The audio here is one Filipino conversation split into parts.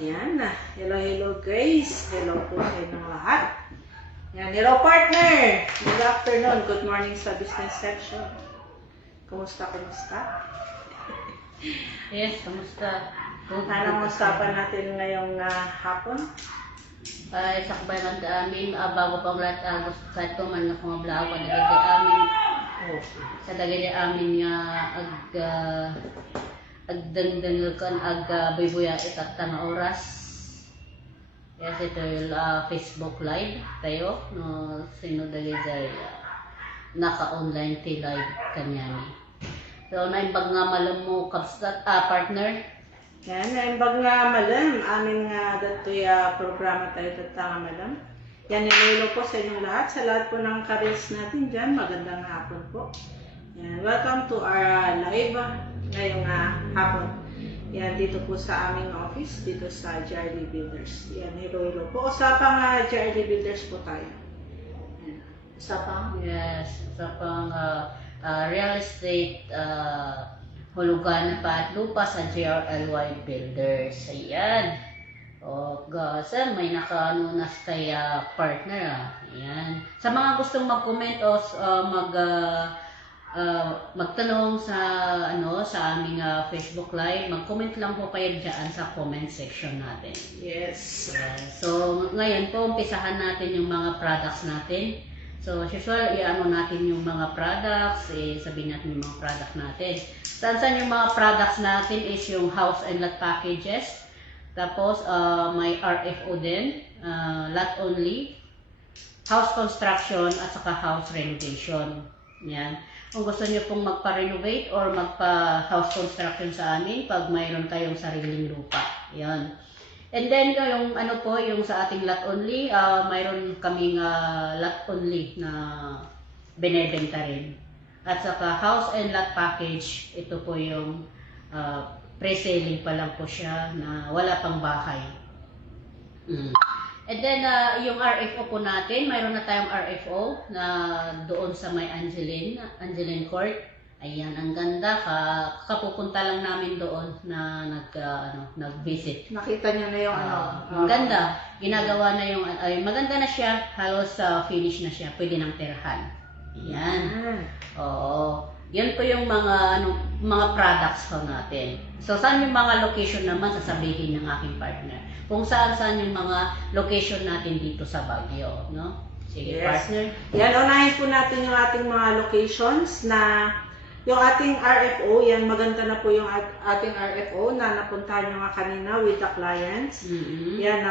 Ayan na. Hello guys. Hello po sa inyong lahat. Ayan, hello partner. Good afternoon. Good morning sa business section. Kumusta? Yes, kamusta? Anong usapan natin ngayong hapon? Ay, sakbay man amin, bago pang lahat, kahit ko man ako mablaw, kadagay amin, sa dagay amin nga, agdangdang kan, baybuya itat nga oras. Yes, ito yung Facebook Live tayo, no, sino dagay dahil naka-online ti live kanyani. So, naimbag nga malam mo, partner. Yan, naimbag nga malam. Amin nga dato'y programa tayo nga malam. Yan, nililo po sa inyong lahat. Sa lahat po ng careers natin dyan, magandang hapon po. Yan, welcome to our live ngayong hapon. Yan, dito po sa aming office, dito sa JRD Builders. Yan, nililo po. Usapang JRD Builders po tayo. Yan, usapang? Yes, usapang real estate, hulugan pa at lupa sa JRLY Builders. Ayan. O, sir, may nakanunas kay partner. Ayan. Sa mga gustong mag-comment o magtanong sa sa aming Facebook Live, mag-comment lang po kayo diyan sa comment section natin. Yes. Ayan. So, ngayon po, umpisahan natin yung mga products natin. So, as usual, i-ano natin yung mga products, sabihin natin yung mga product natin. Saan yung mga products natin is yung house and lot packages. Tapos, may RFO din, lot only, house construction, at saka house renovation. Yan. Kung gusto nyo pong magpa-renovate or magpa-house construction sa amin, pag mayroon kayong sariling lupa. Yan. And then, yung yung sa ating lot only, mayroon kaming lot only na binebenta rin. At saka house and lot package, ito po yung pre-selling pa lang po siya na wala pang bahay. And then, yung RFO po natin, mayroon na tayong RFO na doon sa may Angeline Court. Ayan, ang ganda. Kapupunta lang namin doon na nag-visit. Nakita niyo na yung ang ganda. Ginagawa na yung, maganda na siya. Halos finish na siya. Pwede nang tirahan. Ayan. Oo. Yan po yung mga products ko natin. So, saan yung mga location naman sasabihin ng aking partner? Kung saan yung mga location natin dito sa Baguio, no? Sige, yes. Partner. Yan, unahin po natin yung ating mga locations na yung ating RFO, yan, maganda na po yung ating RFO na napuntahan nyo nga kanina with the clients. Yan,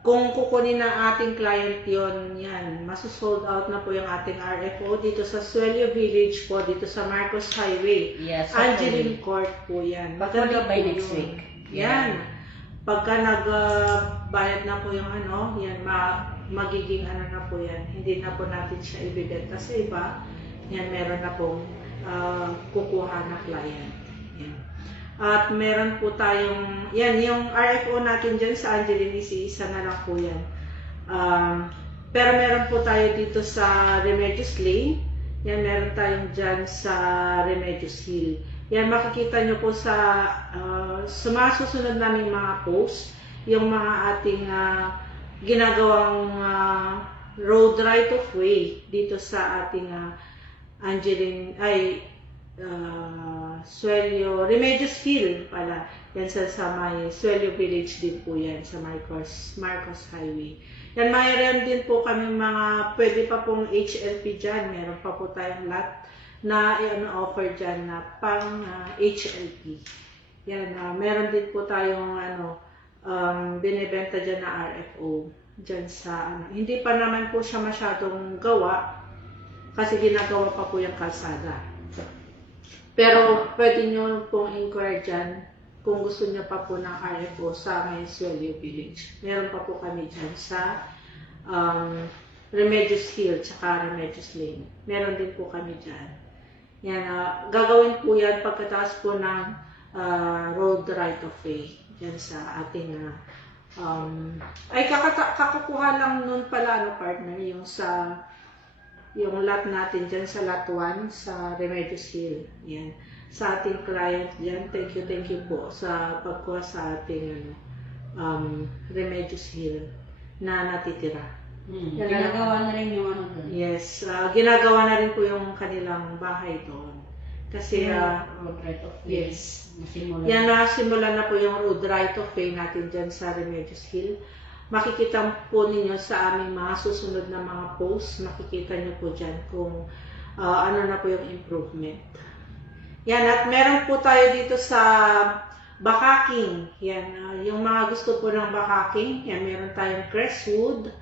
kung kukunin ng ating client yon, yan, masosold out na po yung ating RFO dito sa Suelio Village po, dito sa Marcos Highway. Yes, Angeline Court po yan. Maganda by next week. Yan. Pagka nagbayad na po yung yan, magiging na po yan. Hindi na po natin siya ibibenta sa iba. Yan, meron na pong kukuha na client. Yan. At meron po tayong, yan, yung RFO natin dyan sa Angeline, isa na lang po yan. Pero meron po tayo dito sa Remedios Lane. Yan, meron tayong dyan sa Remedios Hill. Yan, makikita nyo po sa mga susunod naming mga posts, yung mga ating ginagawang road right of way dito sa ating Angeline, Suelio, Remedios Hill pala. Yan sa may Suelio Village din po yan, sa Marcos Highway. Yan, mayroon din po kami mga, pwede pa pong HLP dyan. Meron pa po tayong lot na offer dyan na pang HLP. Yan, meron din po tayong binibenta dyan na RFO. Dyan sa, hindi pa naman po siya masyadong gawa kasi ginagawa pa po yung kalsada. Pero pwede nyo pong inquire dyan kung gusto nyo pa po ng RFO sa may Suelio Village. Meron pa po kami dyan sa Remedios Hill tsaka Remedios Lane. Meron din po kami dyan. Yan, gagawin po yan pagkatapos po ng road right of way dyan sa ating kakakuha lang nun pala partner yung lot natin dyan sa lot 1 sa Remedios Hill. Yan. Sa ating client dyan, thank you po sa pagkuha sa ating Remedios Hill na natitira. Ginagawa na rin yung ano doon. Yes, ginagawa na rin po yung kanilang bahay doon. Kasi, road right of way. yes. Nasimulan. Yan, nasimulan na po yung road right of way natin dyan sa Remedios Hill. Makikita po ninyo sa aming mga susunod na mga posts, makikita nyo po dyan kung ano na po yung improvement. Yan, at meron po tayo dito sa Bakaking. Yan, yung mga gusto po ng Bakaking, yan, meron tayong Crestwood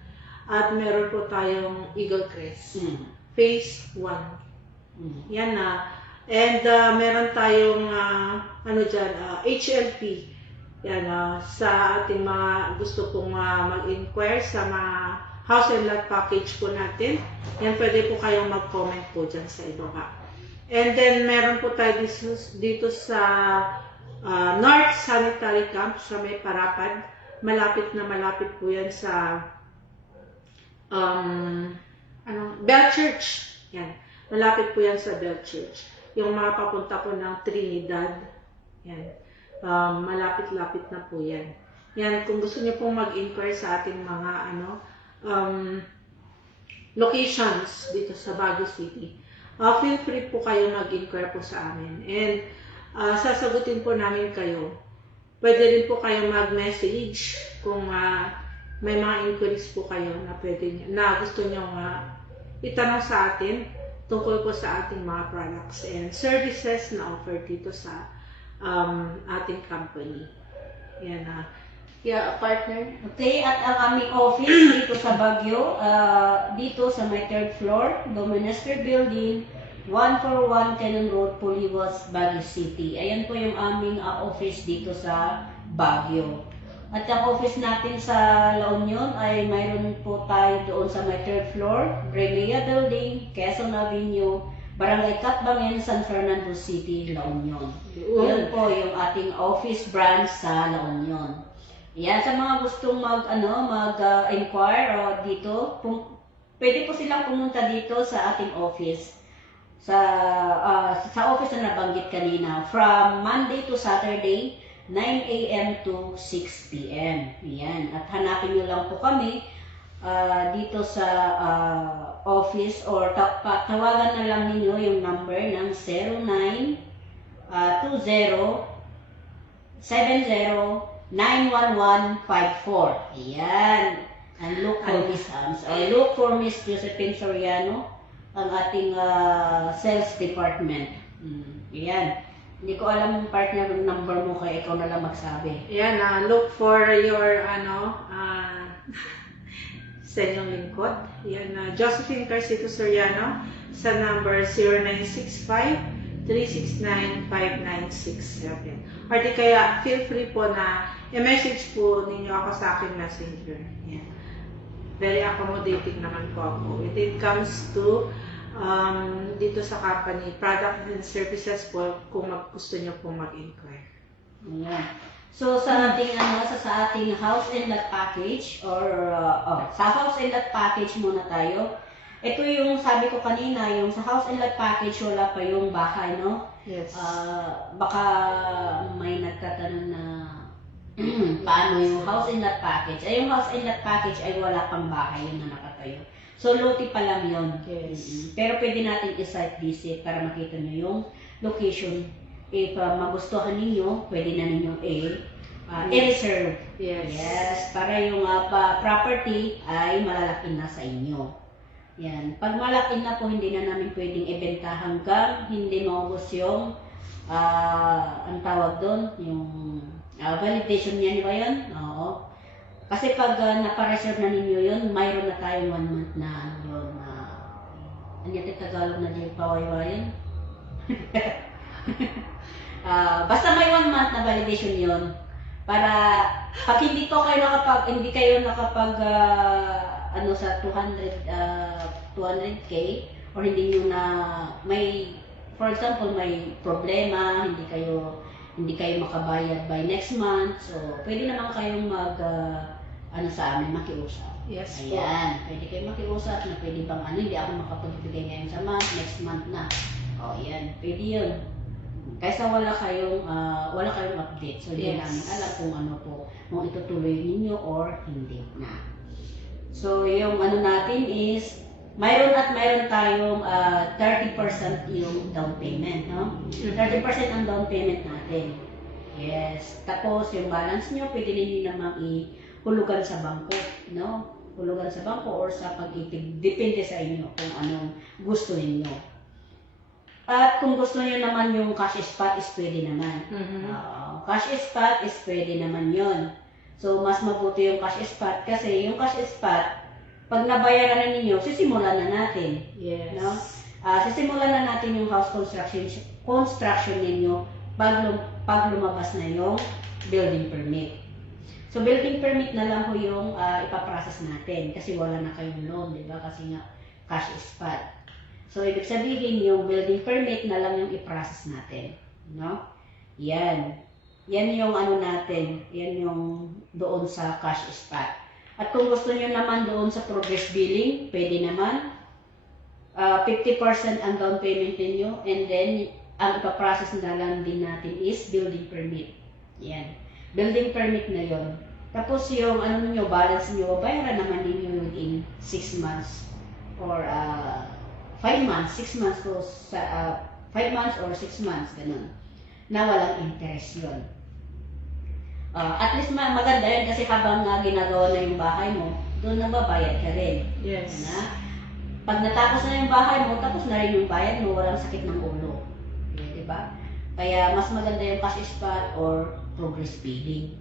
at meron po tayong Eagle Crest. Phase 1. Yan na. And meron tayong ano dyan, HLP. Yan, sa ating mga gusto pong mag-inquire sa mga house and lot package po natin. Yan, pwede po kayong mag-comment po dyan sa ibaba. And then, meron po tayo dito sa North Sanitary Camp sa May Parapad. Malapit na malapit po yan sa Bell Church. Yan. Malapit po yan sa Bell Church. Yung mga papunta po ng Trinidad. Yan. Malapit-lapit na po yan. Yan, kung gusto niyo pong mag-inquire sa ating mga locations dito sa Baguio City, feel free po kayo mag-inquire po sa amin. And sasagutin po namin kayo. Pwede rin po kayo mag-message kung may mga inquiries po kayo na gusto nyo itanong sa atin tungkol po sa ating mga products and services na offer dito sa ating company. Yan partner. Okay, at ang aming office dito sa Baguio, dito sa my 3rd floor, Dominester Building, 141 Cannon Road, Puliwas, Baguio City. Ayan po yung aming office dito sa Baguio. At ang office natin sa La Union ay mayroon po tayo doon sa my 3rd floor, Brevilla Building, Quezon Avenue, Barangay Catbangen, San Fernando City, La Union. Yan po yung ating office branch sa La Union. Yan, sa mga gustong mag-inquire dito, pwede po silang pumunta dito sa ating office. Sa office na nabanggit kanina, from Monday to Saturday, 9 a.m. to 6 p.m. Yan. At hanapin nyo lang po kami dito sa office or tawagan na lang ninyo yung number ng 0920-70-91154. Ayan. And look for Miss Hams. Or look for Miss Josephine Soriano, ang ating sales department. Ayan. Hindi ko alam yung partner ng number mo, kaya ikaw na lang magsabi. Yan, look for your, sa inyong lingkod. Yan, Josephine Carcito Soriano sa number 0965-369-5967. Or di kaya, feel free po na i-message po ninyo ako sa akin messenger. Yan. Very accommodating naman po ako. It comes to dito sa company, product and services po kung gusto nyo po mag-inquire. Ayan. So sa ating sa ating house and lot package or sa house and lot package muna tayo. Ito yung sabi ko kanina, yung sa house and lot package wala pa yung bahay, no? Yes. Baka may nagtatanong na paano yung house and lot package. Ay yung house and lot package ay wala pang bahay yung nakatayo. So, loti pa lang yun. Yes. Pero pwede natin i-site visit para makita nyo yung location. If magustuhan ninyo, pwede na ninyo i-reserve. Yes. Yes. Para yung property ay malalaki na sa inyo. Yan. Pag malaki na po, hindi na namin pwedeng ibenta hanggang hindi maubos yung ang tawag doon, yung validation niya, di ba yun? Oo. Kasi pag napa-reserve na ninyo yun, mayroon na tayong 1 month na yun. Ano yung Tagalog na di pawaywayan? Basta may 1 month na validation yun. Para pag hindi kayo nakapag sa 200k or hindi nyo na may, for example, may problema, hindi kayo makabayad by next month. So, pwede naman kayong sa amin, makiusap. Yes po. Ayan, pwede kayong makiusap na pwede bang hindi ako makapagbigay ngayon sa month, next month na. O, yan, pwede yun. Kaysa wala kayong update. So, hindi Yes. namin alam kung ano po, kung itutuloy ninyo or hindi na. So, yung ano natin is, mayroon tayong 30% yung down payment, no? 30% ang down payment natin. Yes. Tapos, yung balance nyo, pwede ninyo namang ihulugan sa bangko, no? Hulugan sa bangko or sa pag-ibig. Depende sa inyo kung anong gusto ninyo. At kung gusto niyo naman yung cash spot is pwede naman. Cash spot is pwede naman yon. So, mas mabuti yung cash spot kasi yung cash spot, pag nabayaran na ninyo, sisimulan na natin. Yes. No? Sisimulan na natin yung house construction ninyo pag lumabas na yung building permit. So, building permit na lang po yung ipaprocess natin kasi wala na kayong loan, di ba? Kasi nga cash spot. So, ibig sabihin, yung building permit na lang yung i-process natin. No? Yan. Yan yung ano natin. Yan yung doon sa cash spot. At kung gusto nyo naman doon sa progress billing, pwede naman. 50% ang down payment ninyo. And then, ang ipaprocess na lang din natin is building permit. Yan. Building permit na yon. Tapos yung ano nyo, balance nyo, bayaran naman ninyo within 6 months or 5 months, 6 months to 5 months or 6 months, ganun. Na walang interest yun. At least maganda yun kasi habang ginagawa na yung bahay mo, doon nababayad ka rin. Yes. Pag natapos na yung bahay mo, tapos na rin yung bayad mo, walang sakit ng ulo. Okay, diba? Kaya mas maganda yung cash spot or progress billing.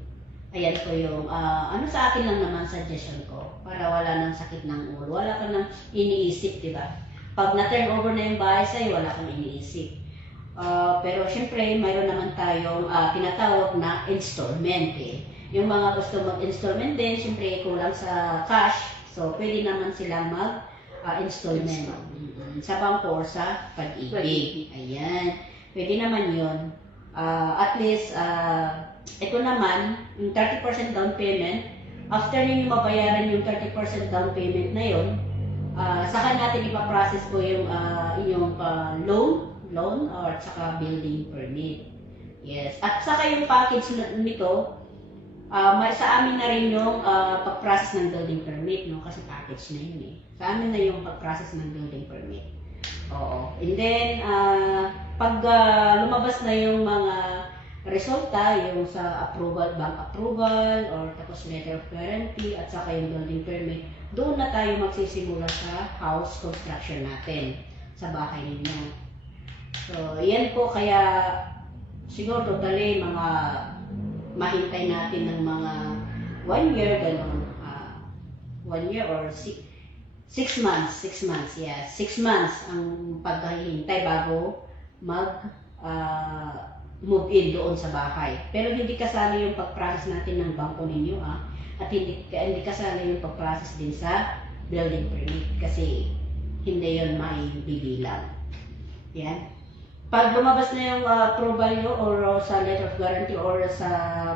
Ayan po yung, ano sa akin lang naman suggestion ko, para wala nang sakit ng ulo, wala ka nang iniisip, diba? Pag na-turn over na yung bahay sa'yo, wala kang iniisip. Pero syempre, mayroon naman tayong tinatawag na installment. Yung mga gusto mag-installment din, syempre kulang sa cash. So, pwede naman silang mag-installment sa bangko or sa pag-ibig. Ayan. Pwede naman yun. At least, ito naman, yung 30% down payment, after ninyo mabayaran yung 30% down payment na yun, saka natin ipaprocess po yung inyong loan or saka building permit. Yes. At saka yung package nito, sa amin na rin yung pag-process ng building permit, no? Kasi package na yun eh. Sa amin na yung pag-process ng building permit. Oo. And then, pag lumabas na yung mga resulta, yung sa bank approval, or tapos letter of guarantee, at saka yung building permit, doon na tayo magsisimula sa house construction natin sa bahay ninyo. So, yan po, kaya siguro totally mga mahintay natin ng mga 1 year, gano'n. 1 year or 6 months, 6 months, yeah. 6 months ang paghihintay bago move in doon sa bahay. Pero hindi kasali yung pag-process natin ng bangko ninyo, at hindi kasali yung pag-process din sa building permit kasi hindi yun maibibilang. Yan. Pag lumabas na yung approval nyo or sa letter of guarantee or sa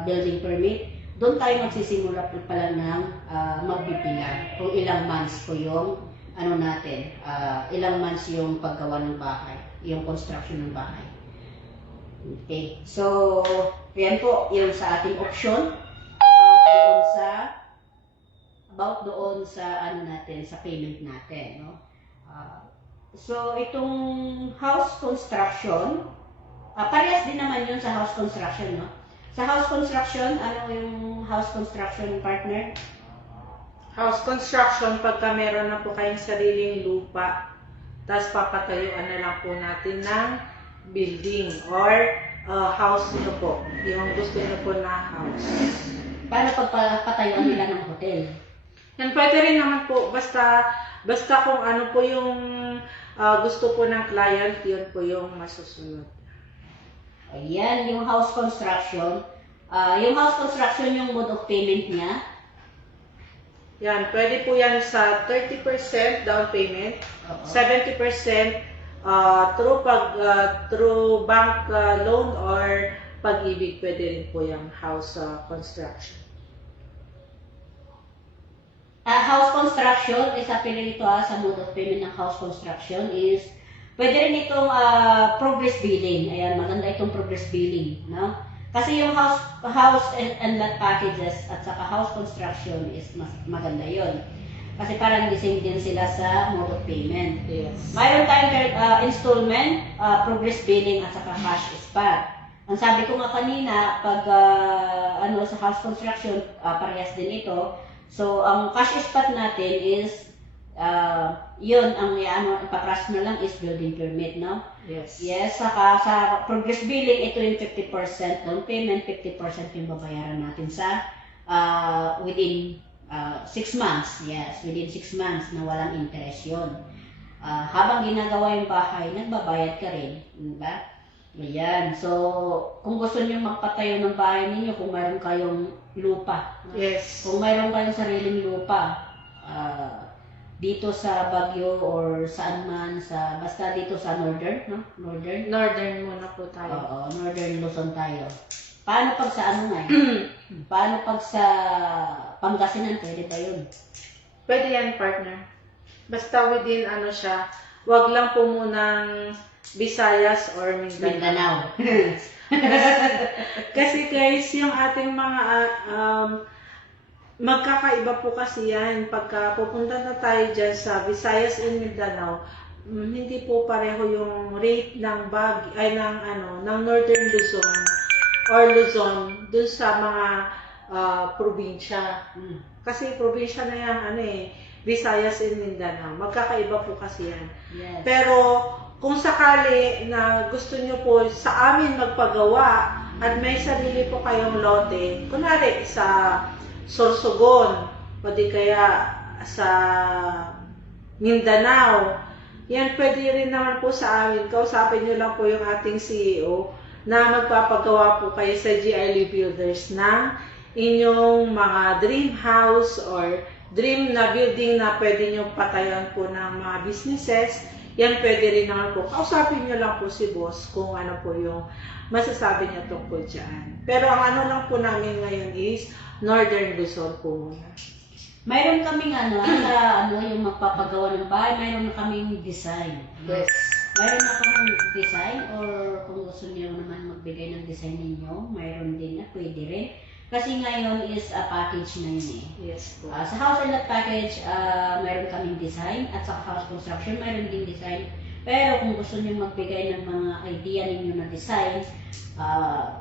building permit, doon tayo magsisimula pala ng magbibilang kung ilang months po yung ilang months yung paggawa ng bahay, yung construction ng bahay. Okay. So, yan po yung sa ating option about doon sa sa payment natin, no? So, itong house construction, parehas din naman yun sa house construction, no? Sa house construction, ano yung house construction, partner? House construction, pagka meron na po kayong sariling lupa, tapos papatayuan na lang po natin ng building or house nyo po, yung gusto nyo po na house. Paano pagpatayuan nila ng hotel? Yan, pwede rin naman po, basta kung ano po yung gusto po ng client, yun po yung masusunod. Ayan, yung house construction. Yung house construction, yung mode of payment niya. Yan, pwede po yan sa 30% down payment, 70% through bank loan or pag-ibig, pwede rin po yung house construction. House construction, isa pala ito sa mode of payment ng house construction is Pwede rin itong progress billing. Ayan, maganda itong progress billing, no? Kasi yung house and lot packages at saka house construction is mas maganda yon. Kasi parang the same din sila sa mode of payment. Yes. Mayroon tayong installment, progress billing at saka cash spot. Ang sabi ko nga kanina, pag sa house construction, parehas din ito. So, ang cash spot natin is yun, ang ipapras na lang is building permit, no? Yes. Yes, saka sa progress billing, ito yung 50% down payment, 50% yung babayaran natin sa within 6 months. Yes, within 6 months na walang interest yun. Habang ginagawa yung bahay, nagbabayad ka rin. Diba? Ayan. So, kung gusto niyo magpatayo ng bahay ninyo, kung mayroon kayong lupa. Yes. Kung mayroon kayong sariling lupa, dito sa Baguio or saan man, basta dito sa Northern, no? Northern muna po tayo. Oo, Northern Luzon tayo. Paano pag sa ano nga? Paano pag sa Pangasinan, pwede ba yun? Pwede yan, partner. Basta within siya, wag lang po munang Visayas or Mindanao. Kasi guys, yung ating mga magkakaiba po kasi yan. Pagka pupunta na tayo dyan sa Visayas and Mindanao, hindi po pareho yung rate ng ng Northern Luzon or Luzon dun sa mga probinsya. Kasi probinsya na yan, Visayas and Mindanao. Magkakaiba po kasi yan. Yes. Pero kung sakali na gusto nyo po sa amin magpagawa at may sarili po kayong lote, kunwari sa Sorsogon o di kaya sa Mindanao, yan pwede rin naman po sa amin. Kausapin nyo lang po yung ating CEO na magpapagawa po kayo sa GIL Builders ng inyong mga dream house or dream na building na pwede nyo patayan po ng mga businesses. Yan pwede rin naman po. Kausapin nyo lang po si boss kung ano po yung masasabi niya tungkol dyan. Pero ang lang po namin ngayon is Northern Luzon po muna. Mayroon kaming yung magpapagawa ng bahay, mayroon na kaming design. Yes. Mayroon na kaming design or kung gusto niyo naman magbigay ng design ninyo, mayroon din na pwede rin. Kasi ngayon is a package na yun eh. Yes po. Sa house and lot package, mayroon kaming design at sa house construction, mayroon din design. Pero kung gusto niyo magbigay ng mga idea ninyo na design,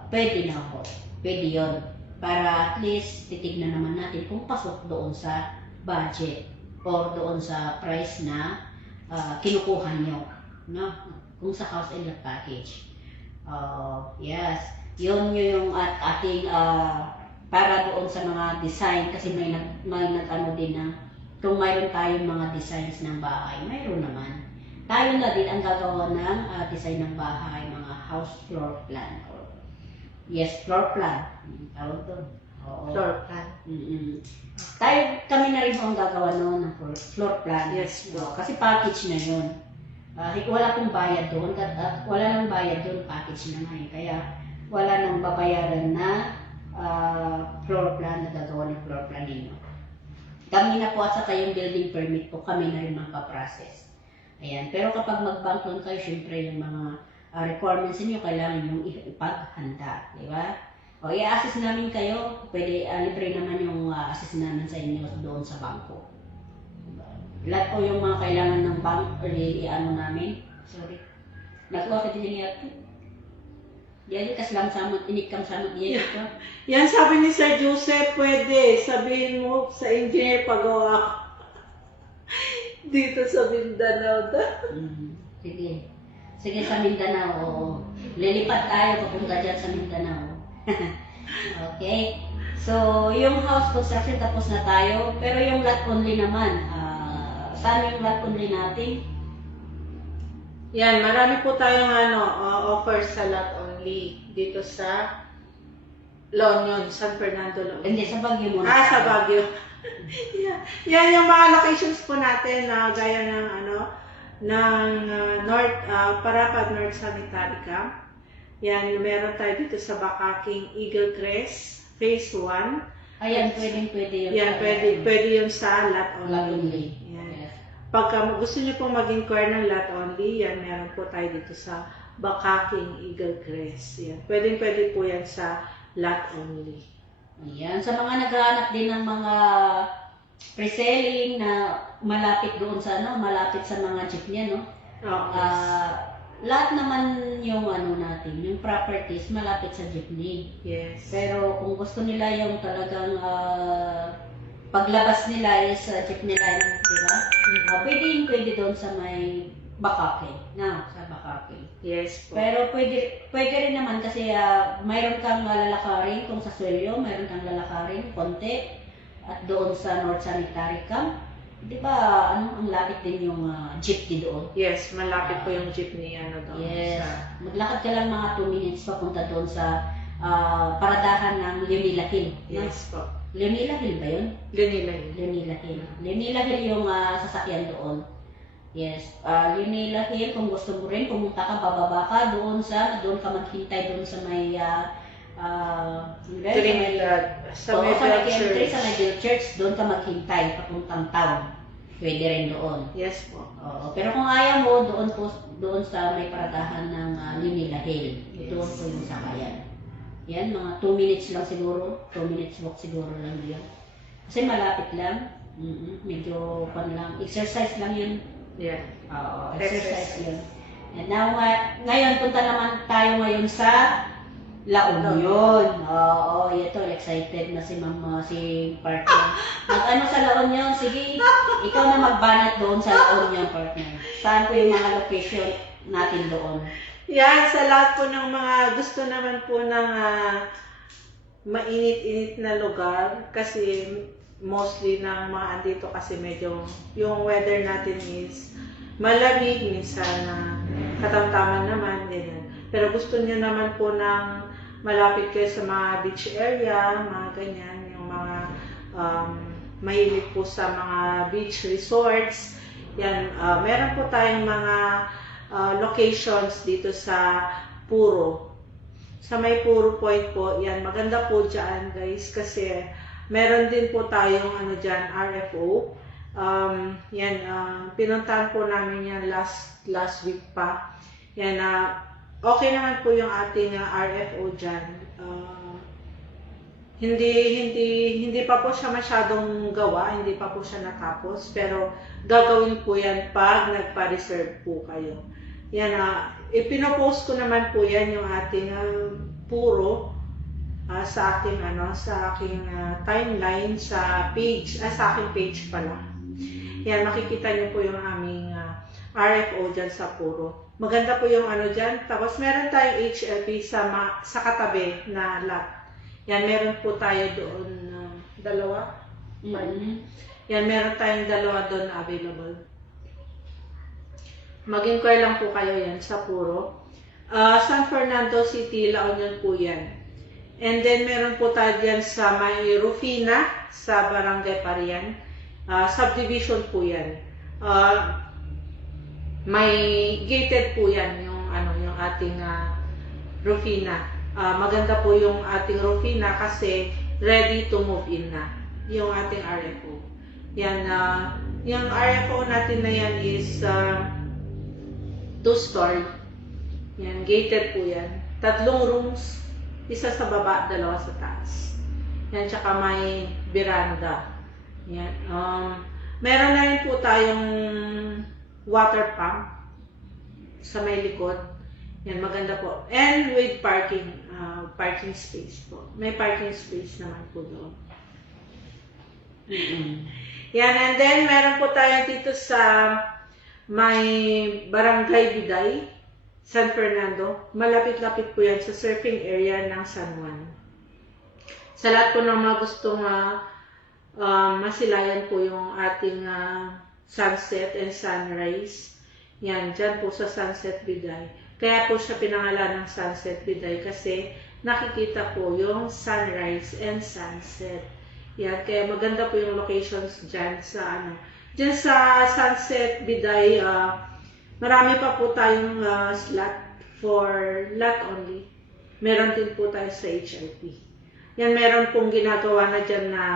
pwede na ako. Pwede yun. Para at least titignan naman natin kung pasok doon sa budget or doon sa price na kinukuha nyo. No? Kung sa house and lot package. Yes. Yun yung ating para doon sa mga design kasi may nag-ano din na kung mayroon tayong mga designs ng bahay, mayroon naman. Tayo na din ang gagawa ng design ng bahay, mga house floor plan. Yes, floor plan. Tawag doon. Floor plan. Kami na rin po ang gagawa noon ng floor plan. Yes po. Kasi package na yun. Wala pong bayad doon. Wala nang bayad doon, package na nga eh. Kaya wala nang babayaran na floor plan na gagawa ng floor plan ninyo. Kami na po at saka yung building permit po, kami na rin magpa-process. Ayan. Pero kapag mag-bank loan kayo, syempre yung mga requirements niyo kailangan yung ipaghanda. Di ba? O i-assess namin kayo, pwede libre naman yung assess namin sa inyo doon sa bangko. Lahat po yung mga kailangan ng bank, namin. Sorry. Nakuha ka din niya ito. Diyan kas lang samot, inikam samot niya ito. Yan sabi ni Sir Joseph, pwede. Sabihin mo sa engineer pagawa dito sa Mindanao. Sige. Sige sa Mindanao, oo. Lilipat tayo papunta dyan sa Mindanao. Okay. So, yung house construction tapos na tayo. Pero yung lot only naman, saan yung lot only natin? Yan, marami po tayong offer sa lot only dito sa La Union, San Fernando, La Union. Hindi, sa Baguio muna. Sa Baguio. Yan yung mga locations po natin na gaya ng Parapat North Sanitary Camp. Yan, meron tayo dito sa Bakaking Eagle Crest, Phase 1. Ayan, pwede yun. Yan, pwede yun sa lot only. Lot only. Yan. Yes. pagka gusto niyo pong mag-inquire ng lot only, yan, meron po tayo dito sa Bakaking Eagle Crest. Yan. Pwede po yan sa lot only. Ayan, sa mga naghahanap din ng mga pre-selling na malapit doon sa malapit sa mga jeep niya, no? Oh, Lahat naman yung natin, yung properties malapit sa jeepney. yes. Pero kung gusto nila yung talagang paglabas nila is sa jeepney line, di ba? Pwede doon sa may Bakake, sa Bakake. Yes po. Pero pwede rin naman kasi mayroon kang lalakarin kung sa Suelyo, mayroon kang lalakarin konti at doon sa North Sanitary Camp. Di ba, ang lapit din yung jeepney doon? Yes, malapit po yung jeepney doon. Yes. Maglakad ka lang mga 2 minutes papunta doon sa paradahan ng Leonila Hill. Yes po. Leonila Hill ba yun? Ganila. Leonila Hill. Leonila Hill yung sasakyan doon. Yes. Leonila Hill, kung gusto mo rin, pumunta ka, bababa ka doon ka maghintay doon sa may Trinidad. Sa may Church. Sa may Bell Church, doon ka maghintay papuntang town. Pwede rin doon. Yes po. Oo. Pero kung ayaw mo, doon sa may paradahan ng Leonila Hill. Yes. Doon po yung sakayan. Yan, mga 2 minutes lang siguro. 2 minutes walk siguro lang yun. Kasi malapit lang. Medyo lang. Exercise lang yun. Yeah. Oo, exercise yun. And now, ngayon, punta naman tayo ngayon sa La Union. Oo, ito, excited na si Mama, si partner. Sa La Union, sige, ikaw na magbanat doon sa La Union, partner. Saan po yung mga location natin doon? Yan, sa lahat po ng mga gusto naman po ng mainit-init na lugar kasi mostly ng mga andito kasi medyo yung weather natin is malamig, minsan katamtaman naman, ganyan. Pero gusto niyo naman po ng malapit kayo sa mga beach area, mga ganyan, yung mga mahilig po sa mga beach resorts. Yan, meron po tayong mga locations dito sa Puro. Sa may Puro Point po, yan, maganda po dyan guys kasi meron din po tayong dyan, RFO. Pinuntahan po namin yan last week pa. Yan, okay naman po yung ating RFO dyan. Hindi pa po siya masyadong gawa, hindi pa po siya natapos, pero gagawin po yan pag nagpa-reserve po kayo. Yan, ipinopost ko naman po yan yung ating Puro sa aking timeline sa page, sa aking page pala. Yan, makikita niyo po yung aming RFO dyan sa Puro. Maganda po yung dyan. Tapos meron tayong HLP sa katabi na lot. Yan, meron po tayo doon dalawa. Yan, meron tayong dalawa doon na available. Mag-inquire lang po kayo yan sa Puro. San Fernando City, La Union po yan. And then meron po tayo dyan sa may Rufina, sa Barangay Parian. Subdivision po yan. May gated po yan yung ating Rufina. Maganda po yung ating Rufina kasi ready to move in na yung ating RFO. Yan, yung RFO natin na yan is 2-story. Yan, gated po yan. 3 rooms, isa sa baba, 2 sa taas. Yan, tsaka may veranda. Yan. Meron na rin po tayong water pump sa may likod. Yan, maganda po. And with parking space po. May parking space naman po doon. Yan, and then meron po tayo dito sa may Barangay Biday, San Fernando. Malapit-lapit po yan sa surfing area ng San Juan. Sa lahat po ng mga gustong masilayan po yung ating sunset and sunrise. Yan, dyan po sa Sunset Biday. Kaya po siya pinangalan ng Sunset Biday kasi nakikita po yung sunrise and sunset. Yan, kaya maganda po yung locations dyan sa dyan sa Sunset Biday. Marami pa po tayong slot for lot only. Meron din po tayo sa HLP. Yan, meron pong ginagawa na dyan na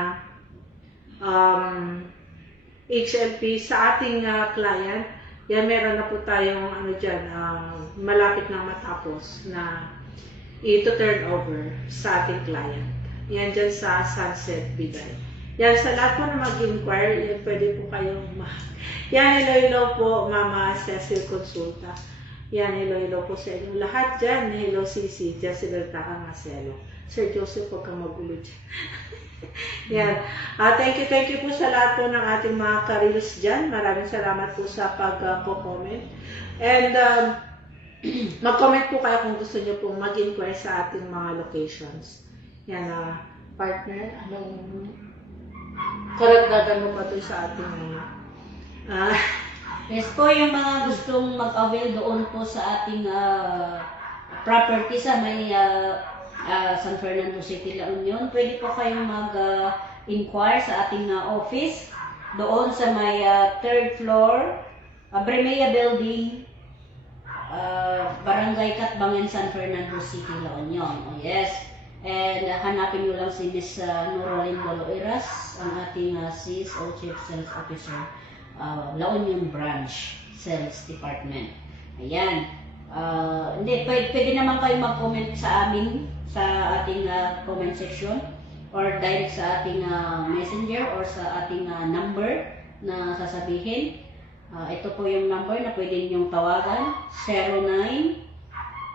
HLP sa ating client. Yan, meron na po tayong ano dyan, malapit na matapos na i-turn over sa ating client. Yan dyan sa Sunset Biday. Yan, sa lahat po na mag-inquire, yan, pwede po kayong yan, hello po, Mama Cecil Consulta. Yan, hello po sa inyo. Lahat dyan, hello Cici, Jessica Marcelo. Sir Joseph, huwag kang magulo dyan. Yan. Thank you po sa lahat po ng ating mga ka-reels dyan. Maraming salamat po sa pag-comment. And mag-comment po kayo kung gusto nyo pong mag-inquire sa ating mga locations. Yan, partner, anong karagdagan mo pa ito sa ating Yes po, yung mga gustong mag-avail doon po sa ating property sa may San Fernando City, La Union, pwede po kayong mag-inquire sa ating office doon sa may 3rd floor, Bremea Building, Barangay Katbangen, San Fernando City, La Union. Oh, yes. And hanapin nyo lang si Miss Noralyn Baloiras, ang ating CSO, Chief Sales Officer, La Union Branch Sales Department. Ayan. Hindi, pwede naman kayo mag-comment sa amin sa ating comment section or direct sa ating messenger or sa ating number na sasabihin. Ito po yung number na pwede niyong tawagan,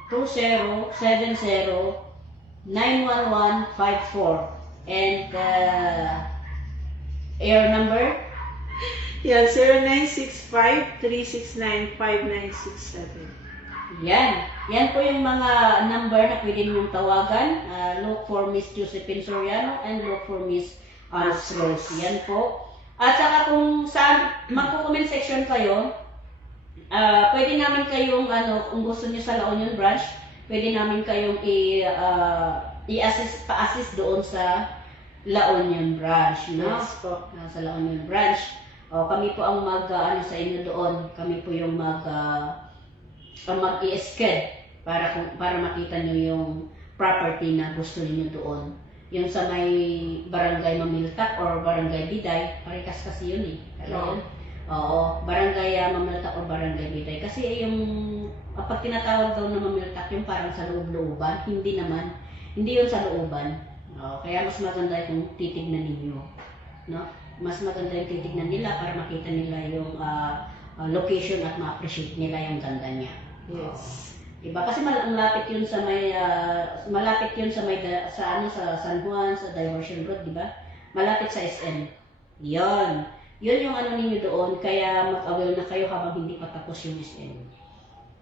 09-20-70-91154. And your number? Yan, 0965-369-5967. Yan po yung mga number na pwede niyong tawagan. Look for Miss Josephine Soriano and look for Miss Alice Rose. Yan po. At saka kung saan magko-comment section kayo, pwede namin kayong, kung gusto niyo sa La Union Branch, pwede namin kayong pa-assist doon sa La Union Branch. No? Yes po. Sa La Union Branch. Kami po ang sa inyo doon. Kami po yung mag-i-sked para makita nyo yung property na gusto niyo doon. Yung sa may Barangay Mamiltak or Barangay Biday, parikas kasi yun Oo. Oo, Barangay Mamiltak or Barangay Biday. Kasi yung kapag tinatawag daw na Mamiltak, yung parang sa loob-looban, hindi naman. Hindi yun sa looban. Kaya mas maganda kung titignan ninyo. No? Mas maganda yung titignan nila para makita nila yung location at ma-appreciate nila yung ganda niya. Yes. Diba? Kasi malapit yun sa may sa San Juan, sa Diversion Road, di ba? Malapit sa SM. Yun yung ninyo doon, kaya mag-avail na kayo habang hindi pa tapos yung SM.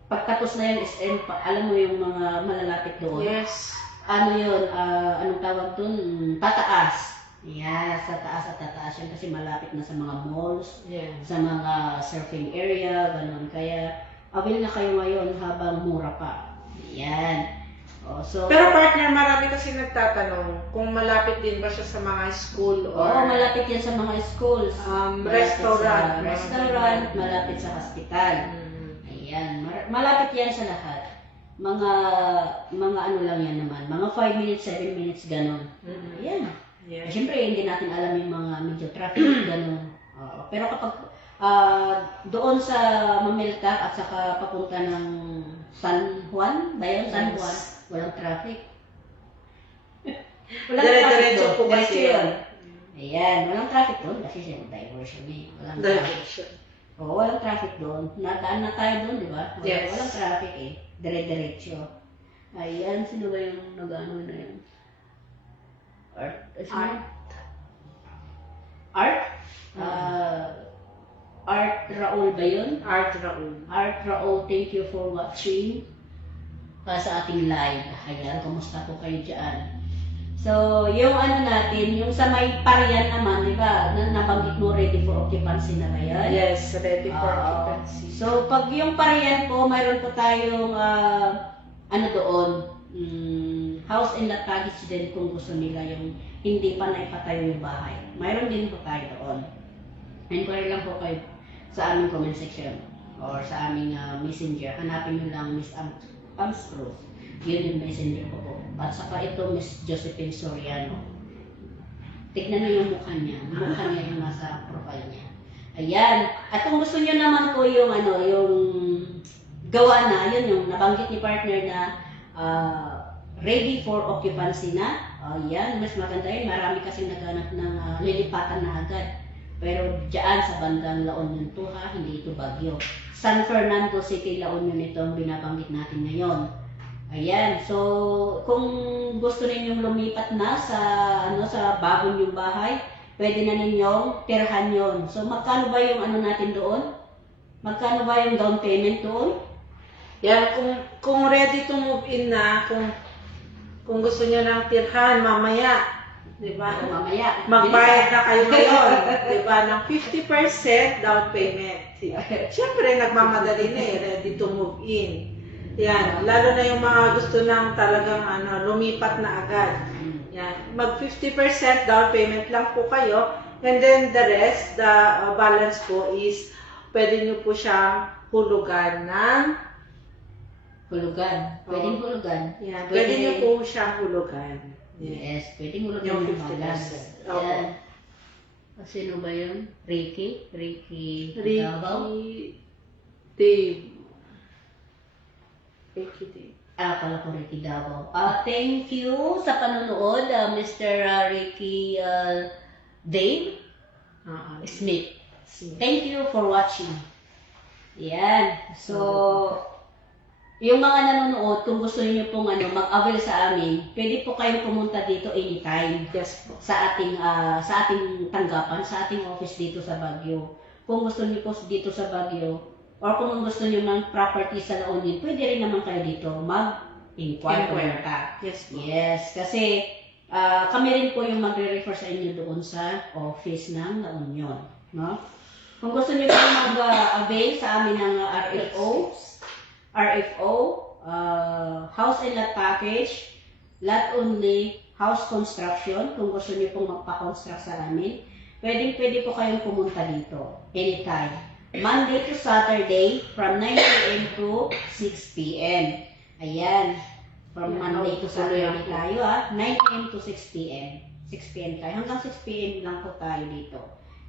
Pag tapos na yung SM, alam mo yung mga malalapit doon. Yes. Anong tawag doon? Tataas. Sa taas at tataas yun kasi malapit na sa mga malls, sa mga surfing area, ganun. Kaya avail na kayo ngayon habang mura pa. Yan. Pero partner, marami kasi nagtatanong kung malapit din ba siya sa mga school or... Oo, malapit yan sa mga schools. Restaurant. Malapit sa hospital. Ayan. Malapit yan sa lahat. Mga ano lang yan naman. Mga 5 minutes, 7 minutes, ganun. Ayan. Yeah. Siyempre, hindi natin alam yung mga medyo traffic, ganun. Pero kapag doon sa Mamiltak at saka papunta ng San Juan, San Juan, walang traffic. Dire-diretso po kasi yun. Ayan, walang traffic doon kasi siya diversion eh. Walang traffic. Walang traffic doon. Nadaan na tayo doon, di ba? Yes. Walang traffic eh. Dire-diretso. Ayan, sino ba yung nag-ano na yun? Art? Art Raul ba yun? Art Raul. Art Raul, thank you for watching sa ating live. Ayan, kumusta po kayo dyan? So, yung natin, yung sa may Parian naman, di ba? Nabanggit mo, ready for occupancy na ba yan? Yes, ready for occupancy. So, pag yung Parian po, mayroon po tayong, doon, house and lot package din kung gusto nila yung hindi pa naipatayo yung bahay. Mayroon din po tayo doon. Inquire lang po kayo sa aming comment section or sa aming messenger. Hanapin nyo lang Miss Ams Cruz. Yun yung messenger ko po. At saka ito Miss Josephine Soriano. Tignan nyo yung mukha niya. Mukha niya yung nasa profile niya. Ayan. At kung gusto nyo naman po yung yung gawa na, yun yung nabanggit ni partner na ready for occupancy na. Ayan, mas maganda yun. Marami kasi naghanap ng lilipatan na agad. Pero diyan sa bandang La Union to ha, hindi ito Baguio. San Fernando City, La Union ito ang binabanggit natin ngayon. Ayan, so kung gusto ninyong lumipat na sa bagong yung bahay, pwede na ninyong tirahan yon. So magkano ba yung natin doon? Magkano ba yung down payment doon? Yan, kung ready to move in na, kung gusto niyo ng tirhan mamaya, di ba? Mamaya. Magbayad na kayo ngayon, di ba? Ng 50% down payment. Siyempre, nagmamadali na ready to move in. Yan, lalo na yung mga gusto ng talagang lumipat na agad. Yan, mag 50% down payment lang po kayo, and then the rest, the balance po is pwede nyo po siyang hulugan ng hulugan. Pwedeng hulugan. Yan, pwede nyo po siyang hulugan. Yes, pwedeng hulugan Yung ng 50%. balance. Opo. Yan. Sino ba yun? Ricky Davao? Dave. Ricky Dave. Pala ko Ricky Davao. Thank you sa panonood, Mr. Ricky Dave Smith. Thank you for watching. Yan. So, yung mga nanonood, kung gusto niyo pong mag-avail sa amin, pwede po kayong pumunta dito anytime. Yes po. Sa ating tanggapan, sa ating office dito sa Baguio. Kung gusto niyo po dito sa Baguio, or kung gusto niyo ng property sa La Union, pwede rin naman kayo dito mag-inquire. Yes po. Yes, kasi kami rin po yung magre-refer sa inyo doon sa office ng La Union. No? Kung gusto niyo po mag-avail sa amin ng RFO, house and lot package, lot only, house construction, kung gusto niyo pong magpa-construct sa amin, pwede po kayong pumunta dito, anytime. Monday to Saturday, from 9 a.m. to 6 p.m. Ayan, from Monday to Saturday tayo 9 a.m. to 6 p.m. 6 p.m. tayo, hanggang 6 p.m. lang po tayo dito.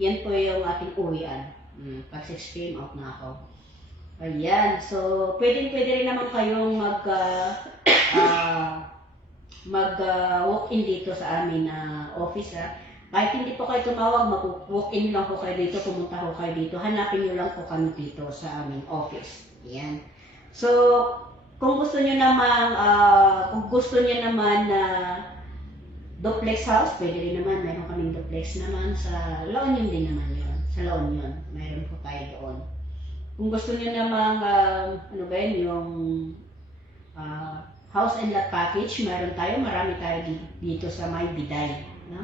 Yan po yung ating uwian. Pag 6 p.m. out na ako. Ayan, so pwede rin naman kayong walk-in dito sa amin na office Kahit hindi po kayo tumawag, mag-walk-in lang po kayo dito, pumunta po kayo dito, hanapin nyo lang po kami dito sa aming office. Ayan. So, kung gusto nyo naman na duplex house, pwede rin naman, mayroon kaming duplex naman sa La Union din naman yun. Sa La Union, mayroon po tayo doon. Kung gusto niyo namang yung house and lot package, marami tayo dito sa May Biday, no?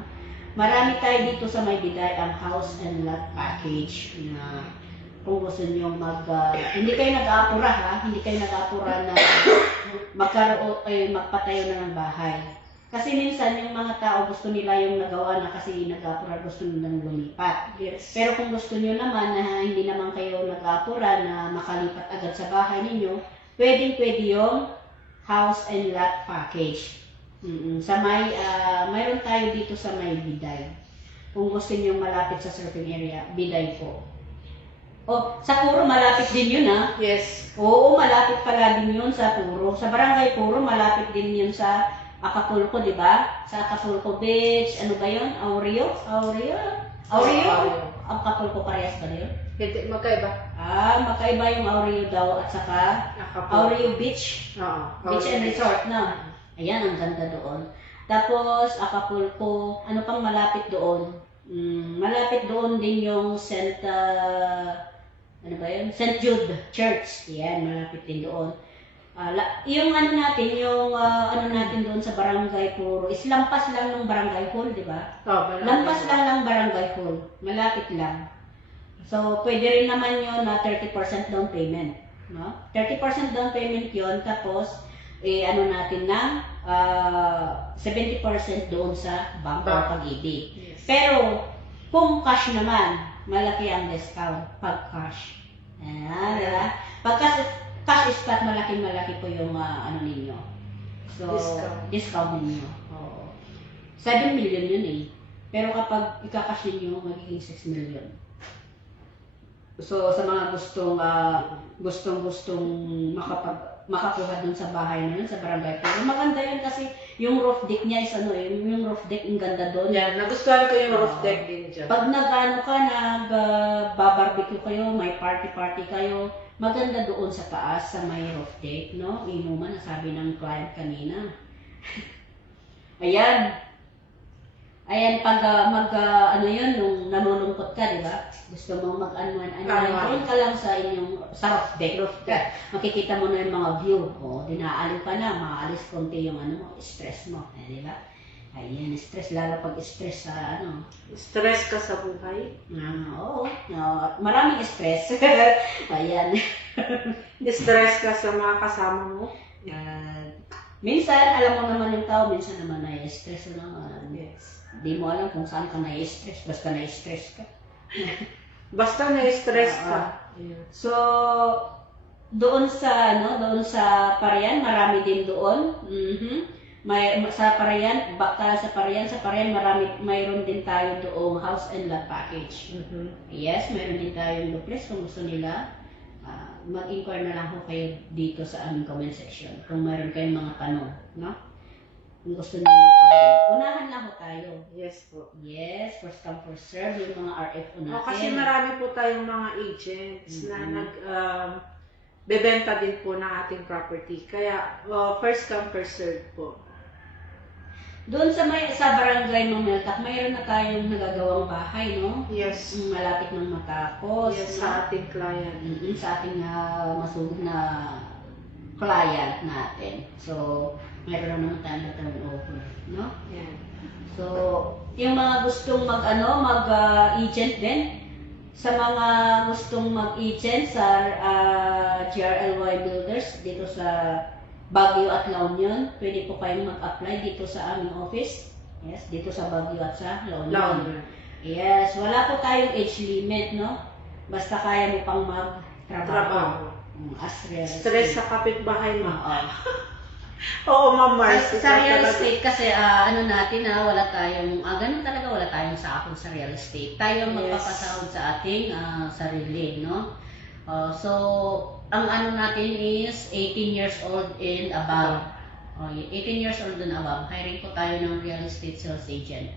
Marami tayo dito sa May Biday ang house and lot package na kung gusto niyo hindi kayo nag-aapura hindi kayo nag-aapura na magpatayo na ng bahay. Kasi minsan yung mga tao gusto nila yung nagawa na kasi nag-aapura, gusto nilang lumipat. Yes. Pero kung gusto niyo naman na hindi naman kayo nag-aapura na makalipat agad sa bahay ninyo, pwede yung house and lot package. Mayroon tayo dito sa May Biday. Kung gusto niyo malapit sa surfing area, Biday po. Sa Puro malapit din yun Yes. Oo, malapit pala din yun sa Puro. Sa Barangay Puro, malapit din yun sa Acapulco, di ba? Sa Acapulco Beach, ano ba yun? Aureo? Acapulco parehas ba yun? Hindi, magkaiba. Magkaiba yung Aureo daw at saka Aureo Beach. Beach and Resort, no? Ayan, ang ganda doon. Tapos, Acapulco, ano pang malapit doon? Malapit doon din yung St. Jude Church. Ayan, malapit din doon. Yung natin doon sa Barangay Puro is lampas lang ng Barangay Hall, di ba? Lampas lang ng Barangay Hall. Malapit lang. So, pwede rin naman yun na 30% down payment. No? 30% down payment yun, tapos, natin ng 70% doon sa Bangko Pag-ibig. Yes. Pero, kung cash naman, malaki ang discount pag cash. Diba? Pag cash is flat, malaki po yung ninyo. So, discount ninyo. Oo. 7 million yun Pero kapag ika-cash ninyo, magiging 6 million. So sa mga gustong makakuha dun sa bahay na yun, sa barangay pero maganda yun kasi yung roof deck niya is yung roof deck ang ganda doon. Yan, nagustuhan ko yung roof deck din dyan. Pag barbecue kayo, may party kayo, maganda doon sa taas sa may roof deck, no? Inuman, nasabi ng client kanina. Ayan, pag nung nalulungkot ka, di ba? Gusto mong mag-unwind, doon ka lang sa roof deck. Makikita mo na yung mga view. O, dinaaliw ka na, maalis konti yung stress mo. Di ba? Ayan, stress, lalo pag stress sa Stress ka sa buhay? Oo, maraming stress. Ayan. Stress ka sa mga kasama mo? Minsan, alam mo naman yung tao, minsan naman na-stress naman. Yes. Di mo alam kung saan ka na-stress, basta na-stress ka. Basta na-stress ka. So, doon sa Parian, marami din doon. Sa Parian, mayroon din tayo doong house and lot package. Yes, mayroon din tayong duplex kung gusto nila. Mag-inquire na lang kayo dito sa aming comment section kung mayroon kayong mga tanong, no? Kung gusto niyo mag-avail. Unahan lang tayo. Yes po. Yes, first come, first serve, yung mga RFO natin. Kasi marami po tayong mga agents na bebenta din po ng ating property. Kaya, first come, first serve po. Doon sa barangay Mameltak, mayroon na tayong nagagawang bahay, no? Yes. Malapit ng matapos. Yes, no? sa ating client. Sa ating masugod na client natin. So, mayroon naman tayong turnover, no? Yan. So, yung mga gustong mag-agent din, sa mga gustong mag-agent sa GRLY Builders dito sa Baguio at La Union, pwede po kayong mag-apply dito sa aming office. Yes, dito sa Baguio at sa La Union. Yes, wala po tayong age limit, no? Basta kaya mo pang magtrabaho. Stress sa kapitbahay mo. Oo, Ma'am Mars. Sa real estate kasi wala tayong sakong sa real estate. Tayo ang magpapasahod sa ating sarili, no? So, ang natin is 18 years old and above. 18 years old and above. Hiring po tayo ng real estate sales agent.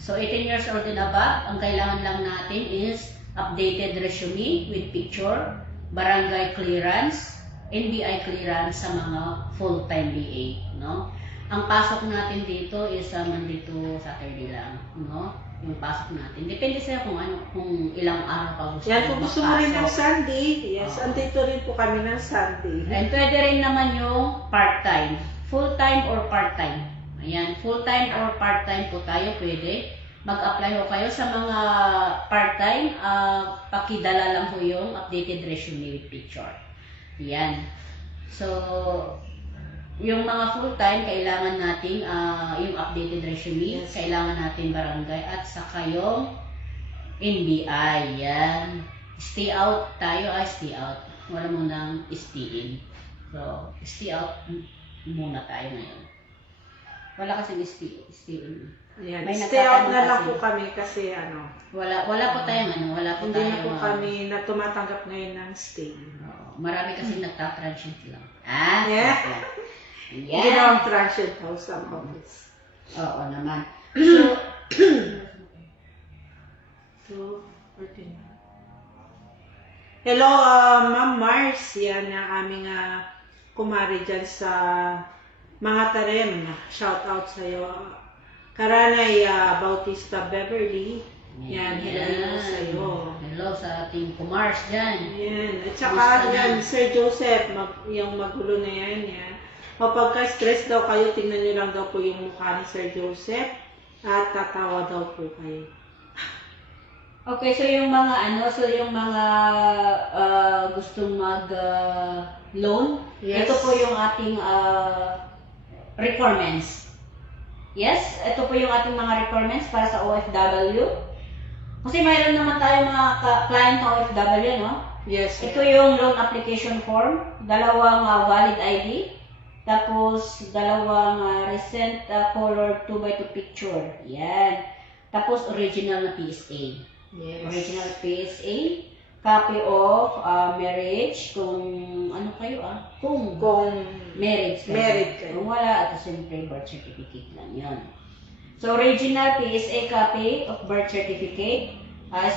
So, 18 years old and above, ang kailangan lang natin is updated resume with picture, barangay clearance, NBI clearance sa mga full-time BA, no? Ang pasok natin dito is Monday to Saturday lang, no? Yung pasok natin. Depende sa'yo kung ilang araw ka gusto. Yan, kung gusto mo rin ng Sunday, yes, andito rin po kami ng Sunday. And pwede rin naman yung part-time. Full-time or part-time. Ayan, full-time or part-time po tayo pwede. Mag-apply ho kayo sa mga part-time. Pakidala lang ho yung updated resume with picture. Yan. So, yung mga full-time, kailangan natin yung updated resume, kailangan natin barangay, at saka yung NBI. Yan. Stay out tayo, stay out. Wala mo nang stay in. So, stay out muna tayo ngayon. Wala kasing stay in. Yan. Stay out na lang po kami kasi wala po tayong hindi na po kami na tumatanggap ngayon ng stay. Marami kasi nagta-transient lang. Yeah. Yeah. Ginawang transient house ang office. Oo naman. So, hello, Ma'am Mars. Yan ang aming kumari dyan sa mga Tarem. Shout out sa iyo. Karanay Bautista Beverly. Yan, hello sa iyo. Hello sa ating kumars dyan. Yan. At saka yan, Sir Joseph, yung magulo na yan. Kapag ka-stress daw kayo, tingnan nyo lang daw po yung mukha ni Sir Joseph at tatawa daw po kayo. Okay, so yung mga gustong mag-loan, ito po yung ating requirements. Yes, ito po yung ating mga requirements para sa OFW. Kasi mayroon naman tayo mga client na OFW, no? Yes. Ito yung loan application form, dalawang valid ID, tapos dalawang recent color 2x2 picture. Yan. Tapos original na PSA. Yes. Original PSA. copy of marriage, kung ano kayo kung marriage kayo. Married kayo. Kung wala, at siyempre birth certificate lang yun. So, original PSA copy of birth certificate,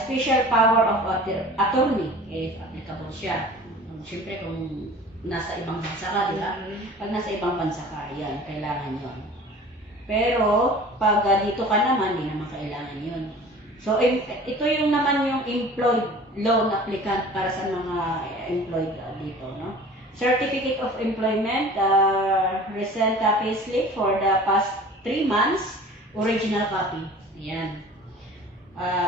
special power of attorney, if applicable siya. Siyempre, kung nasa ibang bansa ka, di ba? Pag nasa ibang bansa ka, yan, kailangan yun. Pero, pag dito ka naman, di naman kailangan yun. So, ito yung naman yung employed loan applicant para sa mga employed dito, no? Certificate of employment, recent payslip for the past 3 months, original copy. Ayan.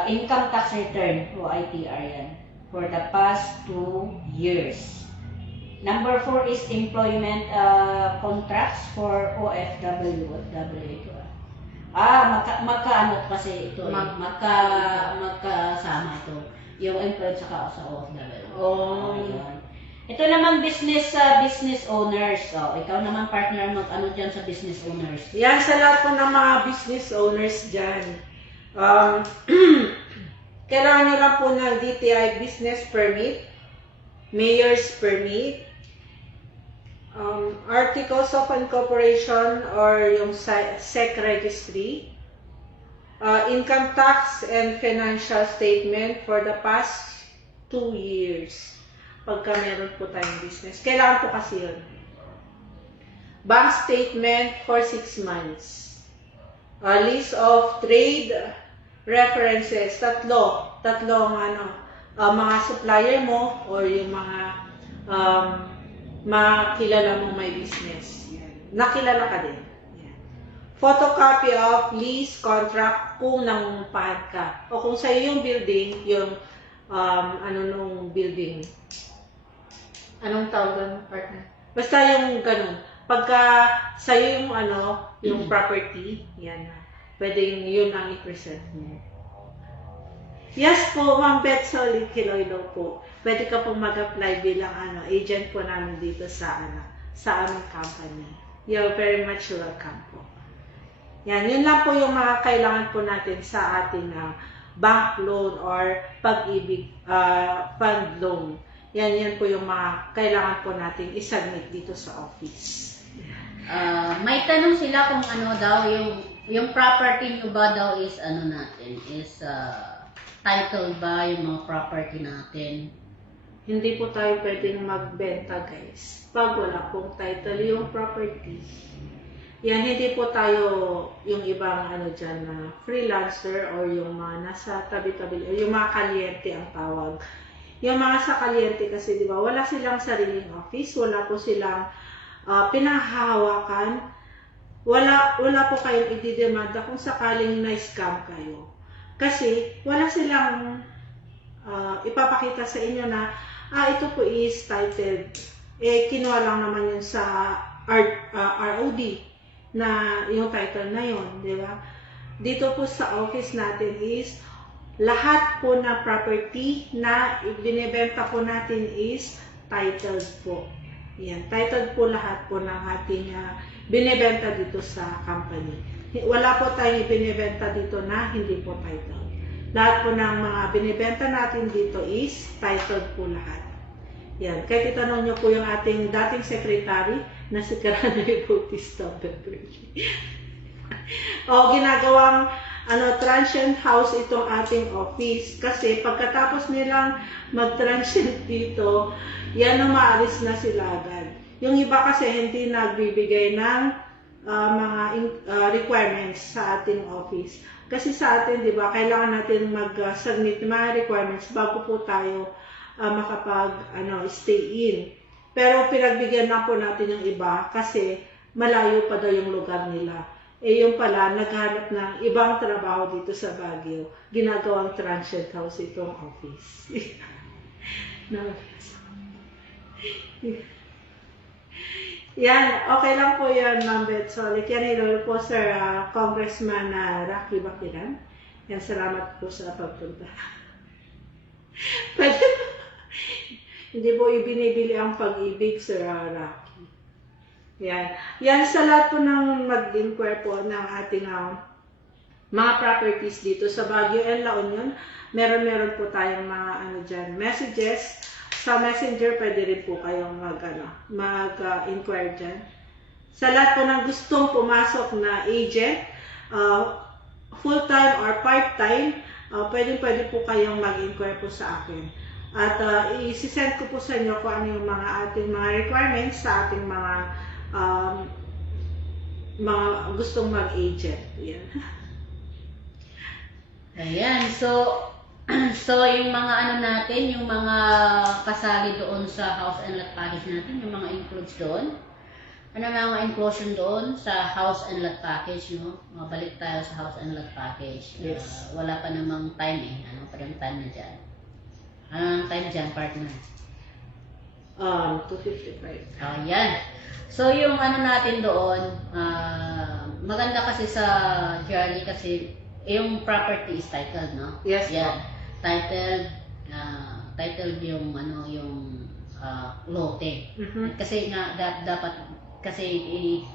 Income tax return, o ITR yan, for the past 2 years. Number 4 is employment contracts for OFW. Magkaano kasi ito magkasama ito. Yung employed sa OFW. Oh. Ayun. Ito naman business owners. So, ikaw naman partner mag-ano dyan sa business owners. Yan sa lahat po ng mga business owners dyan. Kailangan nyo lang po ng DTI business permit, mayor's permit, articles of incorporation or yung SEC registry, income tax and financial statement for the past 2 years. Pagka meron po tayong business. Kailangan po kasi yun. Bank statement for 6 months. List of trade references. Tatlong mga supplier mo or yung mga makilala mong may business. Yan. Nakilala ka din. Yan. Photocopy of lease contract kung nangungupahan ka. O kung sa'yo yung building, yung nung building. Anong tawag doon, partner? Basta yung ganun. Pagka sa'yo yung yung property, yan. Pwede yun ang i-present mo. Yes po, Ma'am Beth Solid Kiloilo po. Pwede ka pong mag-apply bilang agent po namin dito sa aming company. You're very much welcome po. Yan, yun lang po yung mga kailangan po natin sa ating bank loan or pag-ibig fund loan. Yan po yung mga kailangan po natin isubmit dito sa office. May tanong sila kung daw yung property nyo ba daw is title ba yung mga property natin? Hindi po tayo pwedeng magbenta, guys. Pag wala pong title yung property. Yan, hindi po tayo yung ibang dyan na freelancer or yung mga nasa tabi-tabi, yung mga kalyente ang tawag. Yung mga sa kalyente kasi, di ba, wala silang sariling office, wala po silang pinahahawakan, wala po kayong ididemanda kung sakaling na-scam kayo. Kasi wala silang ipapakita sa inyo na ito po is titled. Kinuha lang naman yun sa ROD na yung title na yun, di ba? Dito po sa office natin is lahat po na property na binibenta po natin is titled po. Yan, titled po lahat po ng ating binibenta dito sa company. Wala po tayong ibinibenta dito na hindi po titled. Lahat po ng mga binibenta natin dito is titled po lahat. Yan. Kahit itanong nyo po yung ating dating secretary na si Karanoy Bautista Beverly. O ginagawang transient house itong ating office. Kasi pagkatapos nilang mag-transient dito, yan ang maalis na sila agad. Yung iba kasi hindi nagbibigay ng mga requirements sa ating office. Kasi sa atin, di ba, kailangan natin mag-submit mga requirements bago po tayo stay in. Pero pinagbigyan na po natin yung iba kasi malayo pa daw yung lugar nila. Yung pala, naghanap ng ibang trabaho dito sa Baguio. Ginagawang transient house itong office. Yan, okay lang po yan, Ma'am Beth Solik. Yan, hello po, Sir Congressman Rocky Bakiran. Yan, salamat po sa pagpunta. Pwede po. Hindi po ibinibili ang pag-ibig, Sir Rocky. Yan. Yan, sa lahat po ng mag-inquire po ng ating mga properties dito sa Baguio and La Union. Meron po tayong mga messages. Sa Messenger, pwede rin po kayong mag-inquire dyan. Sa lahat po ng gustong pumasok na agent, full-time or part-time, pwede po kayong mag-inquire po sa akin. At isi-send ko po sa inyo kung ano yung ating mga requirements sa ating mga gustong mag-agent. Yan. Ayan, so yung mga natin, yung mga kasali doon sa house and lot package natin, yung mga includes doon. Ano mga inclusion doon sa house and lot package, no? Balik tayo sa house and lot package. Yes. Wala pa namang time eh. Ano pa yung time na dyan? Anong time dyan, partner? 255. Ayan. So yung natin doon, maganda kasi sa Journey kasi yung property is titled, no? Yes. Yan. Titled yung lote. Kasi nga dapat kasi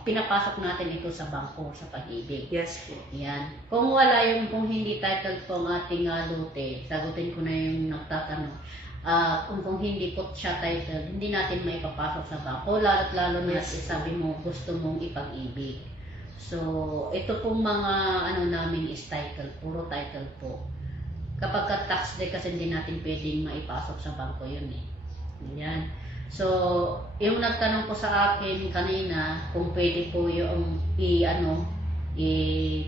pinapasok natin ito sa bangko sa pag-ibig. Yes po. Yan. Kung hindi titled po ang ating lote, sagutin ko na yung nagtatanong. Kung hindi po siya titled, hindi natin maipapasok sa bangko. Lalo na sabi mo gusto mong ipag-ibig. So, ito pong mga namin is titled, puro titled po. Kapag tax day kasi hindi natin pwedeng maipasok sa bangko yun eh. Yan. So, yung nagtanong po sa akin kanina kung pwede po yung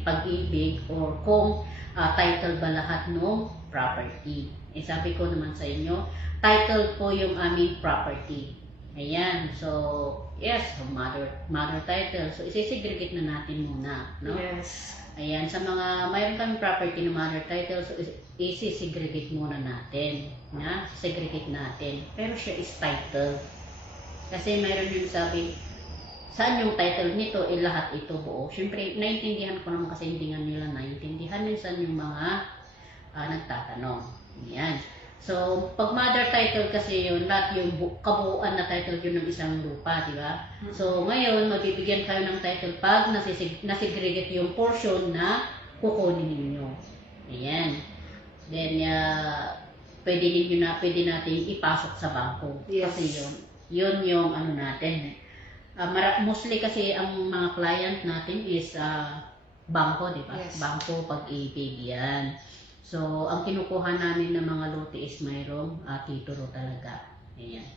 pag-ibig or kung title ba lahat ng property. Sabi ko naman sa inyo, title po yung aming property. Ayan. So, yes, mother title. So, isisegregate na natin muna, no? Yes. Ayan, sa mayroon kami property na mother title, so isi-segregate muna natin, na segregate natin. Pero siya is title. Kasi mayroon yung sabi, saan yung title nito, lahat ito buo. Siyempre, naintindihan ko naman kasi hindi nga nila naintindihan minsan yung mga nagtatanong. Ayan. So, pag mother title kasi yun, lahat yung kabuuan na title yun ng isang lupa, di ba? So, ngayon, mabibigyan kayo ng title pag nasegregate yung portion na kukunin ninyo. Ayan. Then, pwede natin ipasok sa bangko. Yes. Kasi yun yung natin. Mostly kasi ang mga client natin is bangko, di ba? Yes. Bangko, pag-ibig, yan. So, ang kinukuha namin ng mga lote is mayroong titulo talaga. Ayan.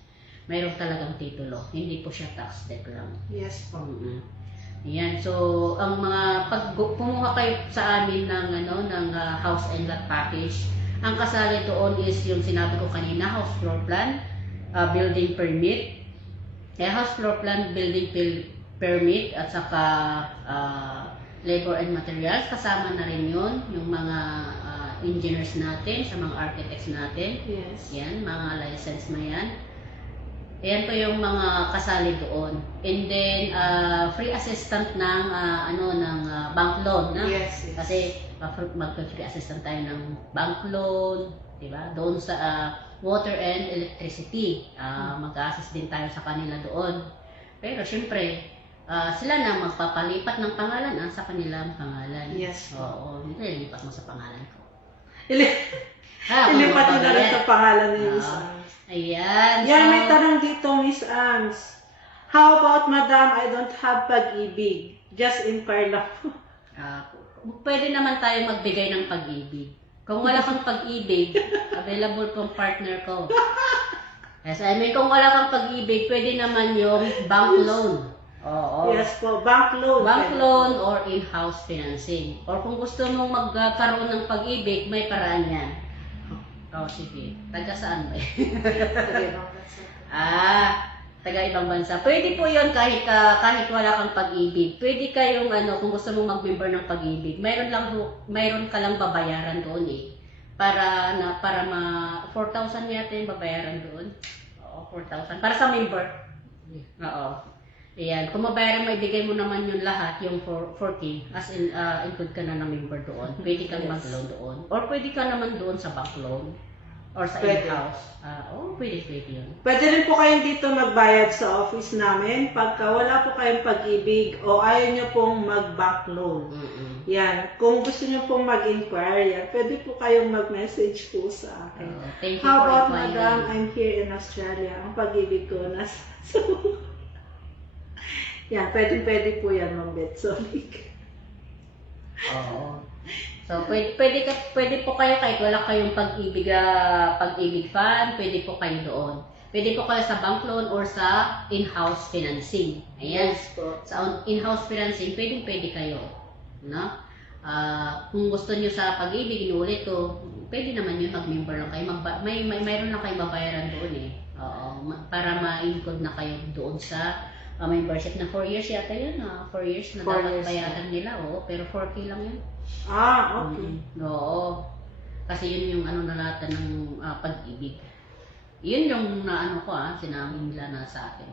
Mayroong talagang titulo. Hindi po siya tax debt lang. Yes po. Ayan. So, ang pag kumuha kayo sa amin ng house and lot package, ang kasali doon is yung sinabi ko kanina, house floor plan, building permit, house floor plan, building permit, at saka labor and materials. Kasama na rin yun, yung mga engineers natin, sa mga architects natin. Yes. Yan, mga license na yan. Ayan po yung mga kasali doon. And then, free assistant ng bank loan. Na? Yes. Kasi, mag-free assistant tayo ng bank loan, diba? Doon sa water and electricity. Mag-assist din tayo sa kanila doon. Pero, syempre, sila na magpapalipat ng pangalan sa kanilang pangalan. Yes. Oo, hindi lipat mo sa pangalan ko. Ilipat mo na rin sa pangalan ni Miss Angs. Ayan. Yan, may tanong dito, Miss Angs. How about, Madam, I don't have pag-ibig. Just inquire lang po. Pwede naman tayo magbigay ng pag-ibig. Kung wala kang pag-ibig, available pong partner ko. Yes, I mean, kung wala kang pag-ibig, pwede naman yung bank loan. Oo. Yes po, bank loan. Bank loan or in-house financing. Or kung gusto mong magkaroon ng pag-ibig, may paraan yan. Sige. Taga saan ba? Taga ibang bansa. Pwede po yun kahit wala kang pag-ibig. Pwede kayong kung gusto mong mag-member ng pag-ibig, mayroon ka lang babayaran doon eh. Para 4,000 yata yung babayaran doon. Oo, 4,000. Para sa member. Oo. Ayan, kung mabayaran mo, ibigay mo naman yung lahat, yung 40, as in, include ka na ng member doon. Pwede kang mag-loan doon. Or pwede ka naman doon sa bank loan. Or sa Pwede. in-house? Pwede yun. Pwede rin po kayong dito magbayad sa office namin pagka wala po kayong pag-ibig o ayaw nyo pong mag-bank loan. Yan. Kung gusto nyo pong mag-inquire, yan, pwede po kayong mag-message po sa akin. Thank you How for about, inquiring. madam, I'm here in Australia. Ang pag-ibig ko nasa... yan, pwede po yan, Ma'am Betsolik. Oo. So, pwede po kayo kahit wala kayong pag-ibig fund, pwede po kayo doon. Pwede po kayo sa bank loan or sa in-house financing. Ayan. Yes po. Sa in-house financing, pwede kayo. No? Kung gusto niyo sa pag-ibig, inuulit ko, pwede naman yun, mag-member lang kayo. Mayroon lang kayo babayaran doon eh. Oo, para ma-include na kayo doon sa membership na 4 years yata yun. 4 years na 4 dapat years bayaran nila. Pero 4K lang yun. Okay. Oo. Kasi yun yung na lahat ng pag-ibig. Yun yung sinabi nila na sa akin.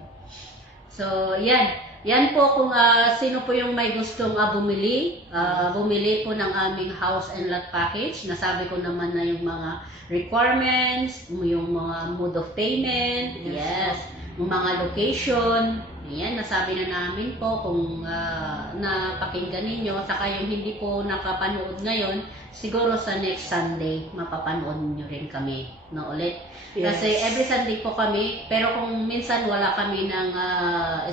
So, yan. Yan po kung sino po yung may gustong bumili. Bumili po ng aming house and lot package. Nasabi ko naman na yung mga requirements, yung mga mode of payment, yes, yung mga location. Ayan, nasabi na namin po kung napakinggan ninyo. Saka yung hindi po nakapanood ngayon, siguro sa next Sunday, mapapanood nyo rin kami na ulit. Yes. Kasi every Sunday po kami, pero kung minsan wala kami ng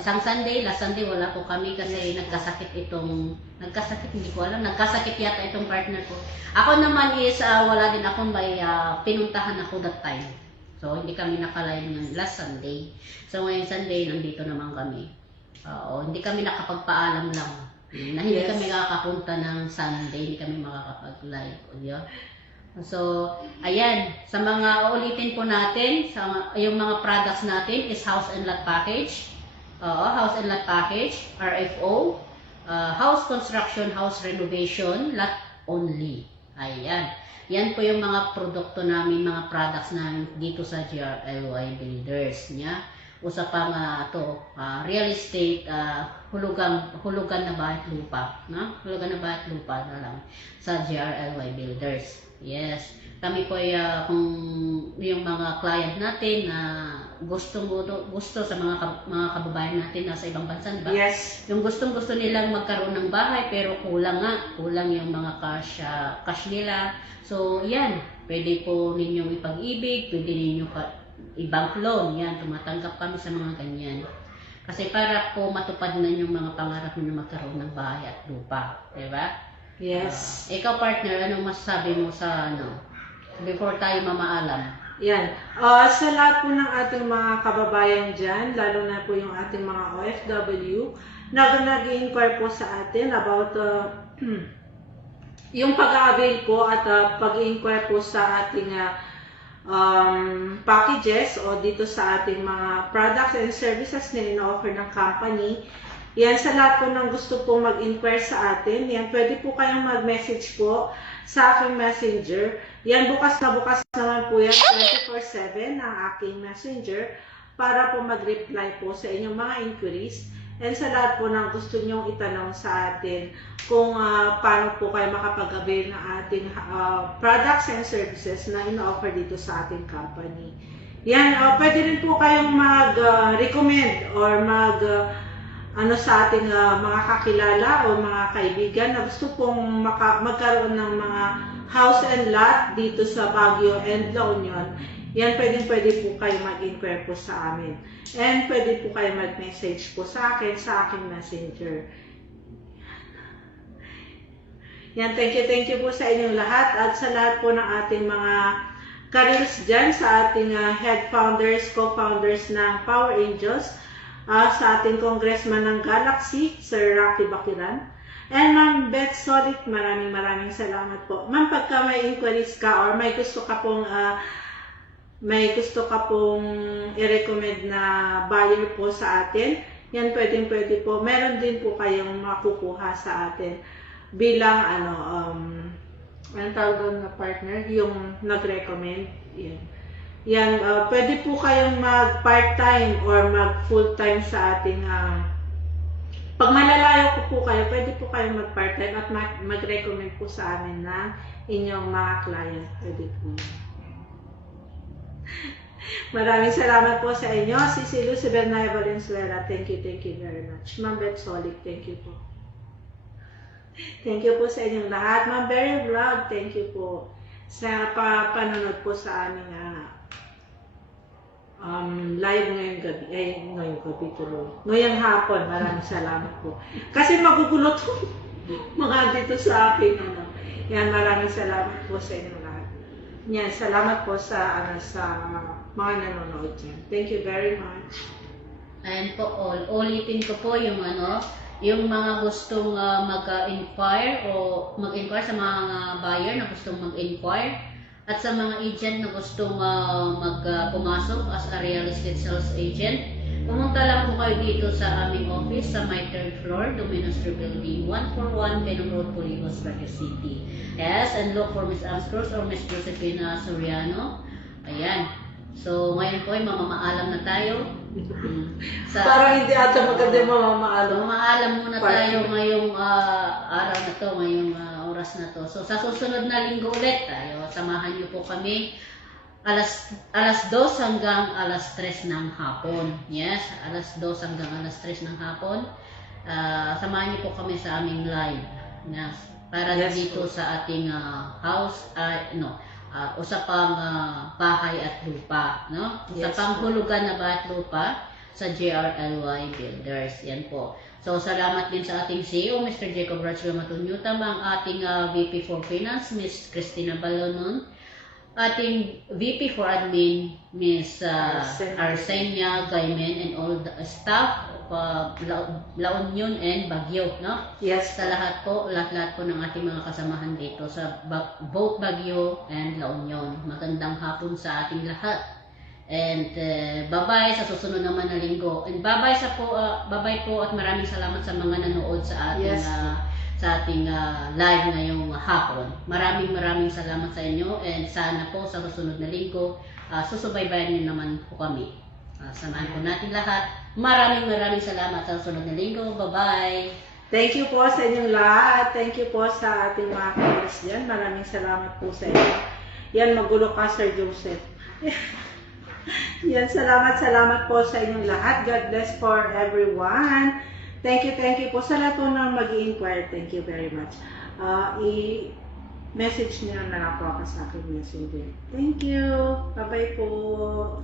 isang Sunday, last Sunday wala po kami kasi nagkasakit, hindi ko alam, nagkasakit yata itong partner ko. Ako naman is, wala din akong may pinuntahan ako that time. So, hindi kami nakalive ng last Sunday. So, ngayong Sunday, nandito naman kami. Hindi kami nakapagpaalam lang. Na hindi kami makakapunta ng Sunday, hindi kami makakapag-live. So, ayan. Sa mga ulitin po natin, yung mga products natin is house and lot package. House and lot package, RFO. House construction, house renovation, lot only. Ayan. Yan po yung mga produkto namin, mga products namin dito sa GRLY Builders. Usa pa nga real estate, hulugan na bahay at lupa. Hulugan na bahay at lupa na lang sa GRLY Builders. Yes. Kami po kung yung mga client natin na gusto sa mga kababayan natin nasa ibang bansa, ba? Yes. Yung gusto nilang magkaroon ng bahay pero kulang yung mga cash nila. So, yan. Pwede po ninyong ipag-ibig, pwede ninyong i-bank loan. Yan, tumatanggap kami sa mga ganyan. Kasi para po matupad na yung mga pangarap nyo na magkaroon ng bahay at lupa. Diba? Yes. Ikaw, partner, anong masasabi mo sa before tayo mamaalam? Yan. Sa lahat po ng ating mga kababayan dyan, lalo na po yung ating mga OFW, nag-i-inquire po sa atin about yung pag-a-avail po at pag-i-inquire po sa ating packages o dito sa ating mga products and services na ino-offer ng company. Yan, sa lahat po ng gusto pong mag-inquire sa atin, yan, pwede po kayong mag-message po sa aking messenger. Yan, bukas naman po yan, 24/7 ang aking messenger para po mag-reply po sa inyong mga inquiries. And sa lahat po ng gusto nyong itanong sa atin kung paano po kayo makapag-avail ng ating products and services na ino-offer dito sa ating company. Yan, pwede rin po kayong mag-recommend or sa ating mga kakilala o mga kaibigan na gusto pong magkaroon ng mga house and lot dito sa Baguio and La Union. Yan, pwede po kayo mag-inquire po sa amin. And pwede po kayo mag-message po sa akin, sa aking messenger. Yan, thank you po sa inyong lahat at sa lahat po ng ating mga careers dyan, sa ating head founders, co-founders ng Power Angels, sa ating congressman ng Galaxy, Sir Rocky Bakiran. And Ma'am Beth Solit, maraming salamat po. Ma'am, pagka may inquiries ka or may gusto ka pong i-recommend na buyer po sa atin, yan pwede po. Meron din po kayong makukuha sa atin bilang anong tawag doon na partner, yung nag-recommend. Yan, pwede po kayong mag-part-time or mag-full-time sa ating pag malalayo po kayo, pwede po kayong mag-part-time at mag-recommend po sa amin na inyong mga client. Pwede po. Maraming salamat po sa inyo. Si Lucy Bernay Valenzuela, thank you very much. Ma'am Beth Solik, thank you po. Thank you po sa inyong lahat. Ma'am Berry Vlog, thank you po sa panonood po sa aming live ngayong gabi tuloy. Ngayong hapon, maraming salamat po. Kasi magugulo to mga dito sa akin. Yan, maraming salamat po sa inyong lahat. Yan, salamat po sa mga nanonood dyan. Thank you very much. Ayan po, ulitin ko po yung yung mga gustong mag-inquire o mag-inquire sa mga buyer na gustong mag-inquire at sa mga agent na gustong pumasok as a real estate sales agent. Pumunta lang po kayo dito sa aming office sa my third floor, Domino's Building 141 Benong Road, Polivos, Baguio City. Yes, and look for Miss Ann Cruz or Miss Josefina Soriano. Ayan. So, ngayon po ay mamamaalam na tayo. Parang hindi ata maganda yung mamamaalam. Mamaalam muna tayo ngayong araw na to, ngayong oras na to. So, sa susunod na linggo ulit tayo, samahan niyo po kami alas 2 hanggang alas 3 ng hapon. Yes, alas 2 hanggang alas 3 ng hapon. Samahan niyo po kami sa aming live. Yes, para dito sa ating house, usapang bahay at lupa, no? Usapang hulugan na bahay at lupa sa JRLY Builders. Yan po. So, salamat din sa ating CEO, Mr. Jacob Rachel Matunyutam, ang ating VP for Finance, Ms. Christina Balonon, ating VP for Admin, Ms. Arsenia Gaimen, and all the staff of La Union and Baguio, no? Yes. Sa lahat po ng ating mga kasamahan dito sa both Baguio and La Union. Magandang hapon sa ating lahat. And bye-bye sa susunod naman na linggo. And bye-bye po at maraming salamat sa mga nanood sa ating live ngayong hapon. Maraming salamat sa inyo, and sana po sa susunod na linggo susubaybayan niyo naman po kami. Samahan po natin lahat. Maraming salamat sa susunod na linggo. Bye-bye. Thank you po sa inyong lahat. Thank you po sa ating mga viewers dyan. Maraming salamat po sa inyo. Yan, magulo ka, Sir Joseph. Yan, salamat po sa inyong lahat. God bless for everyone. Thank you po sa lahat po ng mag-i-inquire. Thank you very much. I-message niyo na lang po ako sa aking messenger. Thank you. Bye-bye po.